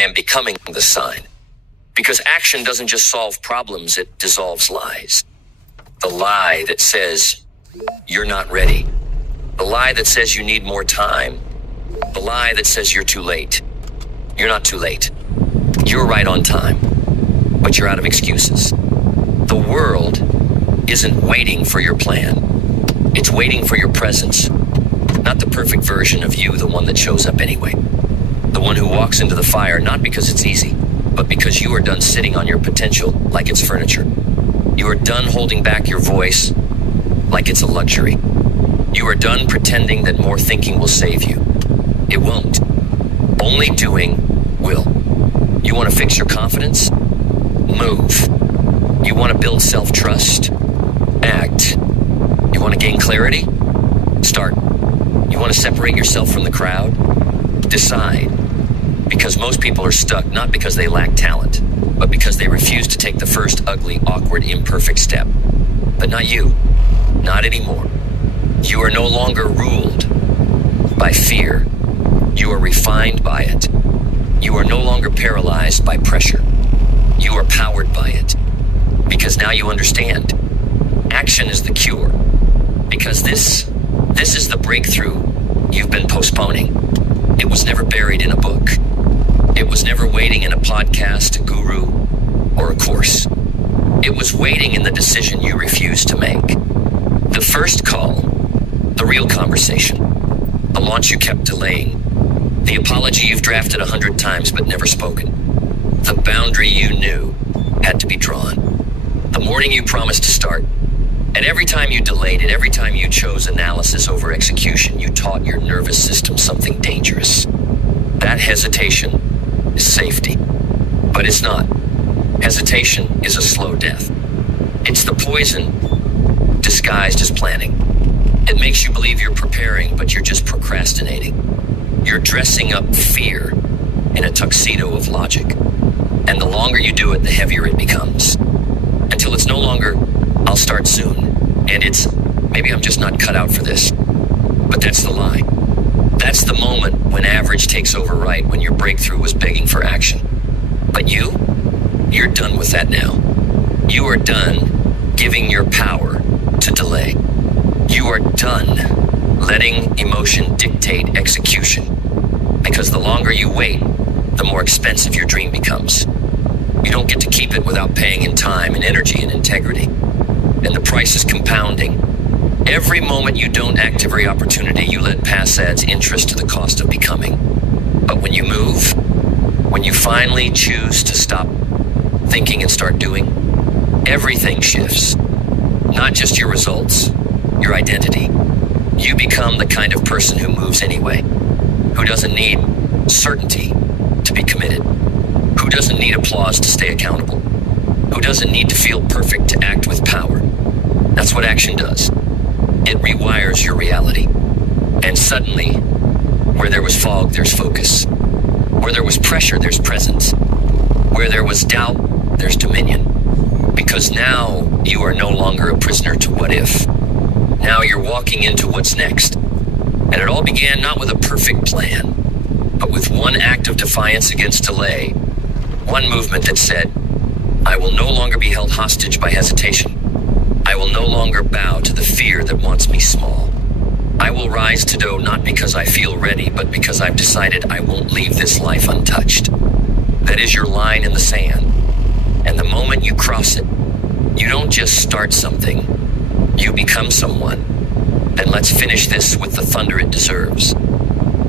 I am becoming the sign. Because action doesn't just solve problems, it dissolves lies. The lie that says you're not ready. The lie that says you need more time. The lie that says you're too late. You're not too late. You're right on time. But you're out of excuses. The world isn't waiting for your plan. It's waiting for your presence. Not the perfect version of you, the one that shows up anyway. The one who walks into the fire not because it's easy, but because you are done sitting on your potential like it's furniture. You are done holding back your voice like it's a luxury. You are done pretending that more thinking will save you. It won't. Only doing will. You want to fix your confidence? Move. You want to build self-trust? Act. You want to gain clarity? Start. You want to separate yourself from the crowd? Decide. Because most people are stuck not because they lack talent, but because they refuse to take the first ugly, awkward, imperfect step. But not you. Not anymore. You are no longer ruled by fear. You are refined by it. You are no longer paralyzed by pressure. You are powered by it. Because now you understand. Action is the cure. Because this is the breakthrough you've been postponing. It was never buried in a book. It was never waiting in a podcast, a guru, or a course. It was waiting in the decision you refused to make. The first call, the real conversation, the launch you kept delaying, the apology you've drafted 100 times but never spoken, the boundary you knew had to be drawn, the morning you promised to start, and every time you delayed it, every time you chose analysis over execution, you taught your nervous system something dangerous. That hesitation is safety, but it's not. Hesitation is a slow death. It's the poison disguised as planning. It makes you believe you're preparing, but you're just procrastinating. You're dressing up fear in a tuxedo of logic. And the longer you do it, the heavier it becomes. Until it's no longer, I'll start soon. And it's, maybe I'm just not cut out for this. But that's the lie. That's the moment when average takes over right, when your breakthrough was begging for action. But you're done with that now. You are done giving your power to delay. You are done letting emotion dictate execution. Because the longer you wait, the more expensive your dream becomes. You don't get to keep it without paying in time and energy and integrity. And the price is compounding. Every moment you don't act, every opportunity you let pass adds interest to the cost of becoming. But when you move, when you finally choose to stop thinking and start doing, everything shifts. Not just your results, your identity. You become the kind of person who moves anyway, who doesn't need certainty to be committed, who doesn't need applause to stay accountable, who doesn't need to feel perfect to act with power. That's what action does. It rewires your reality. And suddenly, where there was fog, there's focus. Where there was pressure, there's presence. Where there was doubt, there's dominion. Because now you are no longer a prisoner to what if. Now you're walking into what's next. And it all began not with a perfect plan, but with one act of defiance against delay. One movement that said, I will no longer be held hostage by hesitation. I will no longer bow to the fear that wants me small. I will rise to do not because I feel ready, but because I've decided I won't leave this life untouched. That is your line in the sand. And the moment you cross it, you don't just start something, you become someone. And let's finish this with the thunder it deserves.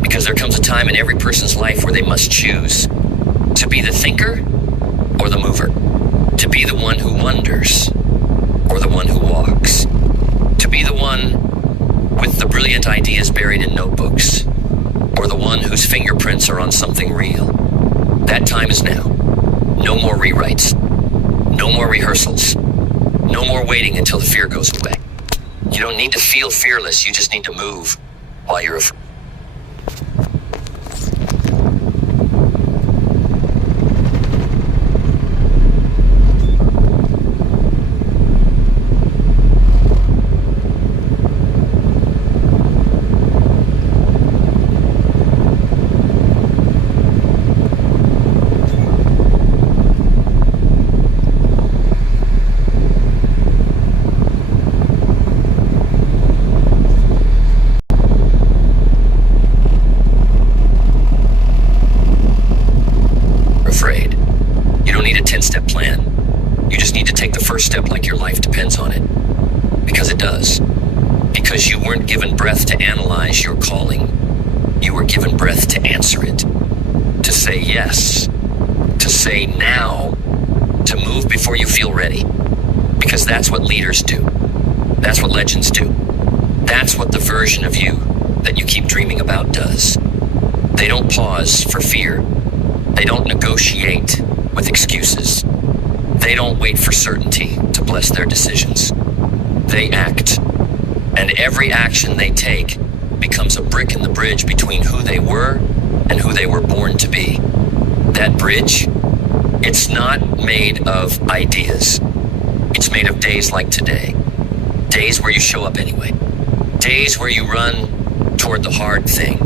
Because there comes a time in every person's life where they must choose to be the thinker or the mover, to be the one who wonders or the one who walks, to be the one with the brilliant ideas buried in notebooks, or the one whose fingerprints are on something real. That time is now. No more rewrites. No more rehearsals. No more waiting until the fear goes away. You don't need to feel fearless, you just need to move while you're afraid. 10-step plan. You just need to take the first step like your life depends on it. Because it does. Because you weren't given breath to analyze your calling. You were given breath to answer it. To say yes. To say now. To move before you feel ready. Because that's what leaders do. That's what legends do. That's what the version of you that you keep dreaming about does. They don't pause for fear. They don't negotiate with excuses. They don't wait for certainty to bless their decisions. They act. And every action they take becomes a brick in the bridge between who they were and who they were born to be. That bridge, it's not made of ideas. It's made of days like today. Days where you show up anyway. Days where you run toward the hard thing.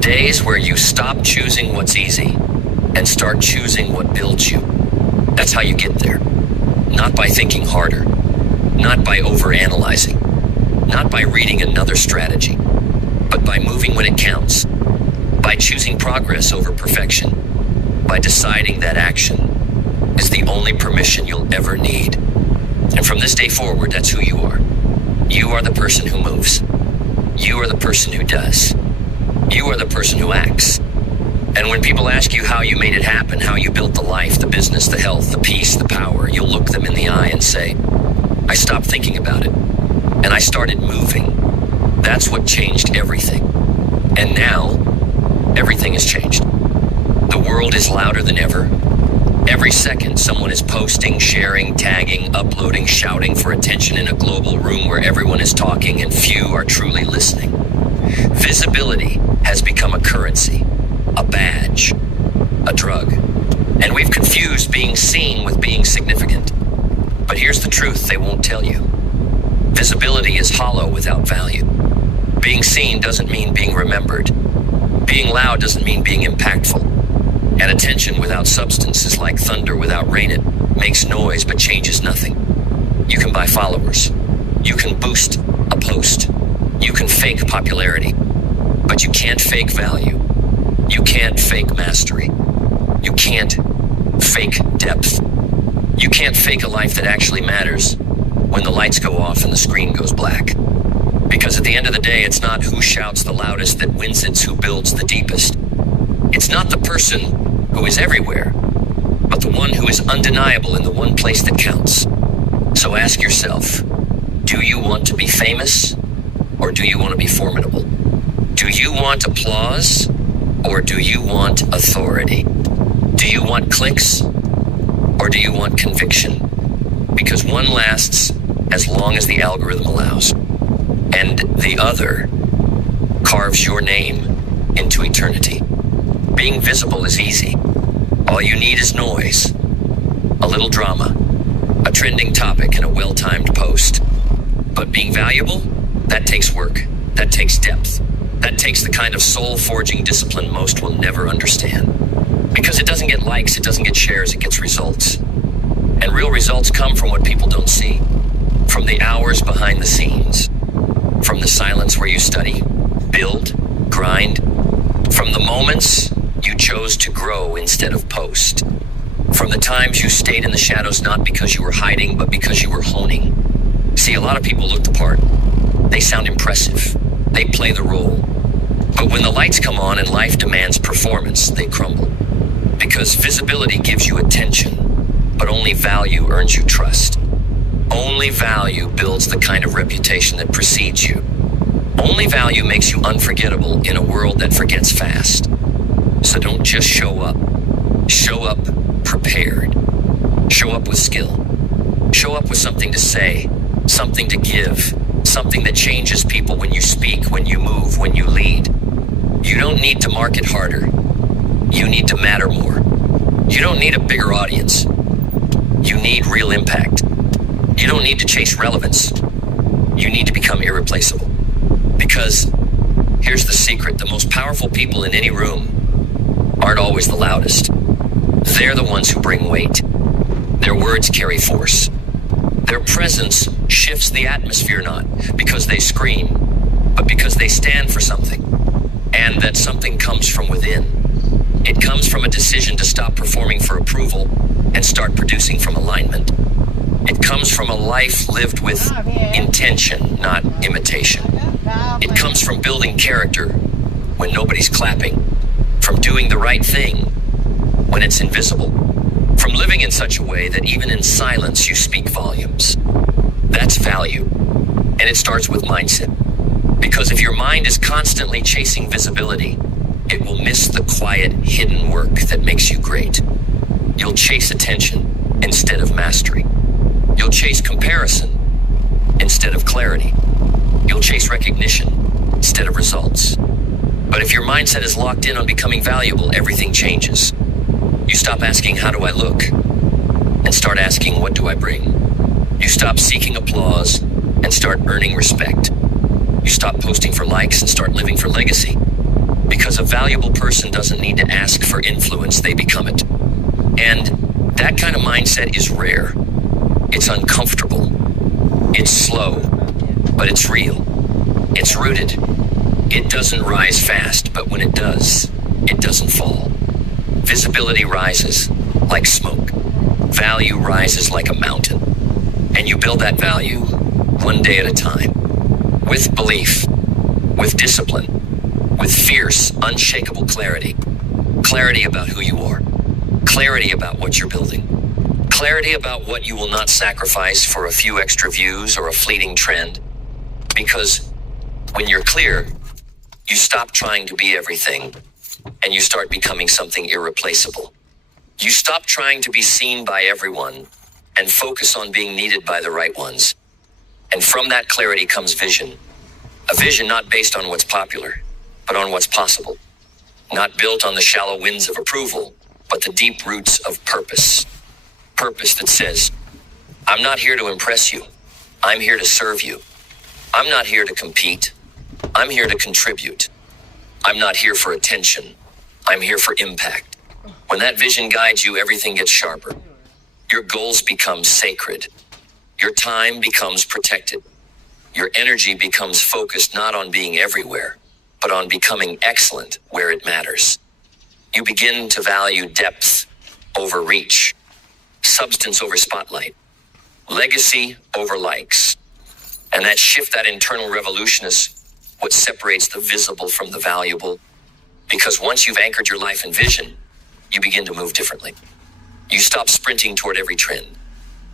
Days where you stop choosing what's easy and start choosing what builds you. That's how you get there. Not by thinking harder. Not by overanalyzing. Not by reading another strategy. But by moving when it counts. By choosing progress over perfection. By deciding that action is the only permission you'll ever need. And from this day forward, that's who you are. You are the person who moves. You are the person who does. You are the person who acts. And when people ask you how you made it happen, how you built the life, the business, the health, the peace, the power, you'll look them in the eye and say, I stopped thinking about it. And I started moving. That's what changed everything. And now, everything has changed. The world is louder than ever. Every second, someone is posting, sharing, tagging, uploading, shouting for attention in a global room where everyone is talking and few are truly listening. Visibility has become a currency, a badge, a drug. And we've confused being seen with being significant. But here's the truth they won't tell you. Visibility is hollow without value. Being seen doesn't mean being remembered. Being loud doesn't mean being impactful. And attention without substance is like thunder without rain. It makes noise but changes nothing. You can buy followers. You can boost a post. You can fake popularity. But you can't fake value. You can't fake mastery. You can't fake depth. You can't fake a life that actually matters when the lights go off and the screen goes black. Because at the end of the day, it's not who shouts the loudest that wins, it's who builds the deepest. It's not the person who is everywhere, but the one who is undeniable in the one place that counts. So ask yourself, do you want to be famous or do you want to be formidable? Do you want applause or do you want authority? Do you want clicks or do you want conviction? Because one lasts as long as the algorithm allows, and the other carves your name into eternity. Being visible is easy. All you need is noise, a little drama, a trending topic, and a well-timed post. But being valuable, that takes work, that takes depth, that takes the kind of soul-forging discipline most will never understand. Because it doesn't get likes, it doesn't get shares, it gets results. And real results come from what people don't see, from the hours behind the scenes, from the silence where you study, build, grind, from the moments you chose to grow instead of post, from the times you stayed in the shadows not because you were hiding, but because you were honing. See, a lot of people look the part. They sound impressive. They play the role. But when the lights come on and life demands performance, they crumble. Because visibility gives you attention, but only value earns you trust. Only value builds the kind of reputation that precedes you. Only value makes you unforgettable in a world that forgets fast. So don't just show up. Show up prepared. Show up with skill. Show up with something to say, something to give, something that changes people when you speak, when you move, when you lead. You don't need to market harder. You need to matter more. You don't need a bigger audience. You need real impact. You don't need to chase relevance. You need to become irreplaceable. Because here's the secret, the most powerful people in any room aren't always the loudest. They're the ones who bring weight. Their words carry force. Their presence shifts the atmosphere not because they scream, but because they stand for something. And that something comes from within. It comes from a decision to stop performing for approval and start producing from alignment. It comes from a life lived with intention, not imitation. It comes from building character when nobody's clapping, from doing the right thing when it's invisible, from living in such a way that even in silence you speak volumes. That's value, and it starts with mindset. Because if your mind is constantly chasing visibility, it will miss the quiet, hidden work that makes you great. You'll chase attention instead of mastery. You'll chase comparison instead of clarity. You'll chase recognition instead of results. But if your mindset is locked in on becoming valuable, everything changes. You stop asking, how do I look? And start asking, what do I bring? You stop seeking applause and start earning respect. You stop posting for likes and start living for legacy. Because a valuable person doesn't need to ask for influence, they become it. And that kind of mindset is rare. It's uncomfortable. It's slow, but it's real. It's rooted. It doesn't rise fast, but when it does, it doesn't fall. Visibility rises like smoke. Value rises like a mountain. And you build that value one day at a time. With belief, with discipline, with fierce, unshakable clarity. Clarity about who you are. Clarity about what you're building. Clarity about what you will not sacrifice for a few extra views or a fleeting trend. Because when you're clear, you stop trying to be everything and you start becoming something irreplaceable. You stop trying to be seen by everyone and focus on being needed by the right ones. And from that clarity comes vision. A vision not based on what's popular, but on what's possible. Not built on the shallow winds of approval, but the deep roots of purpose. Purpose that says, I'm not here to impress you. I'm here to serve you. I'm not here to compete. I'm here to contribute. I'm not here for attention. I'm here for impact. When that vision guides you, everything gets sharper. Your goals become sacred. Your time becomes protected. Your energy becomes focused not on being everywhere, but on becoming excellent where it matters. You begin to value depth over reach, substance over spotlight, legacy over likes. And that shift, that internal revolution is what separates the visible from the valuable. Because once you've anchored your life in vision, you begin to move differently. You stop sprinting toward every trend.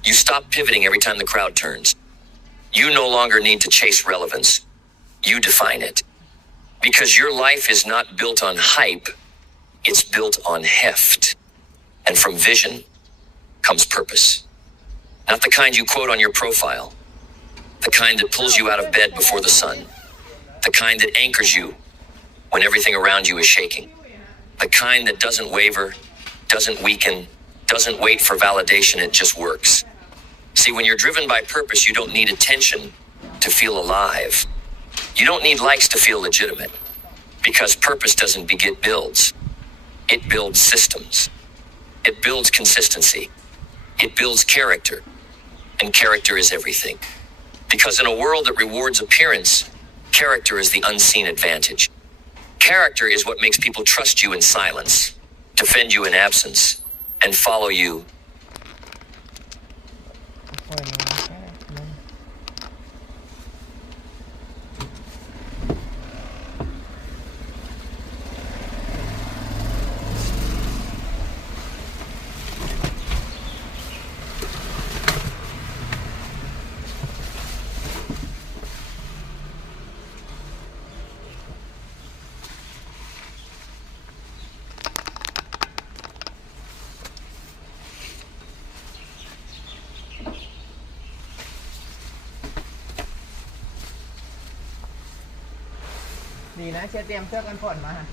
You stop pivoting every time the crowd turns. You no longer need to chase relevance. You define it. Because your life is not built on hype, it's built on heft. And from vision comes purpose. Not the kind you quote on your profile. The kind that pulls you out of bed before the sun. The kind that anchors you when everything around you is shaking. The kind that doesn't waver, doesn't weaken, doesn't wait for validation, it just works. See, when you're driven by purpose, you don't need attention to feel alive. You don't need likes to feel legitimate. Because purpose doesn't begin builds. It builds systems. It builds consistency. It builds character. And character is everything. Because in a world that rewards appearance, character is the unseen advantage. Character is what makes people trust you in silence, defend you in absence, and follow you.ดีนะเชียร์เตรียมเสื้อกันฝนมาฮะ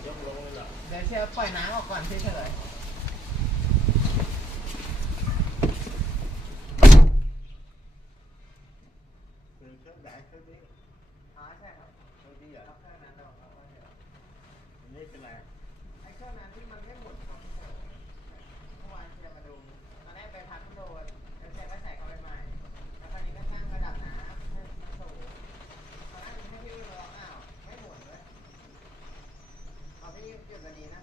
เดี๋ยวเชียร์ปล่อยน้ำออกก่อนเฉยๆคือเครื่องไหนเครื่องนี้ใช่ครับเครื่องนี้เหรอเครื่องนั้นเราอันนี้เป็นอะไรไอ้เครื่องนั้นที่มันไม่หมุนครับเมื่อวานเชียร์มาดูตอนแรกไปพักโดนแล้วเชียร์ก็ใส่เข้าไปใหม่แล้วตอนนี้ก็ตั้งระดับน้ำสูงตอนนั้นให้พี่ร้องอ้าวไม่หมุนเลยเอาพี่หยุดวันนี้นะ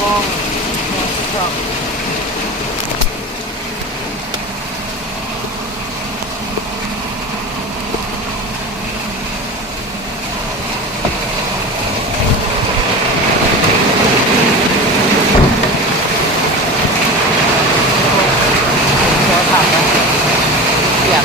ห้องช็อปตัวถังนะเปียก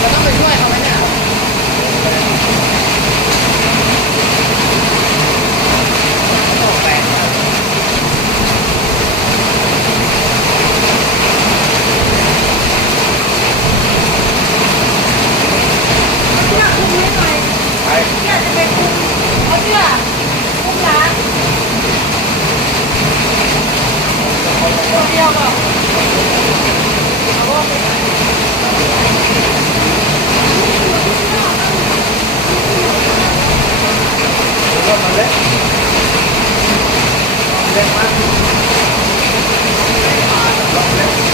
เราต้องไปช่วยเขาไหมเนี่ยโอ้แปลกมากเสื้อคุมให้หน่อยเสื้อจะไปคุมเอาเสื้อคุมร้านตัวเดียวก็เอาว่าไปไหนรถมันเล็กเล็กมากรถเล็ก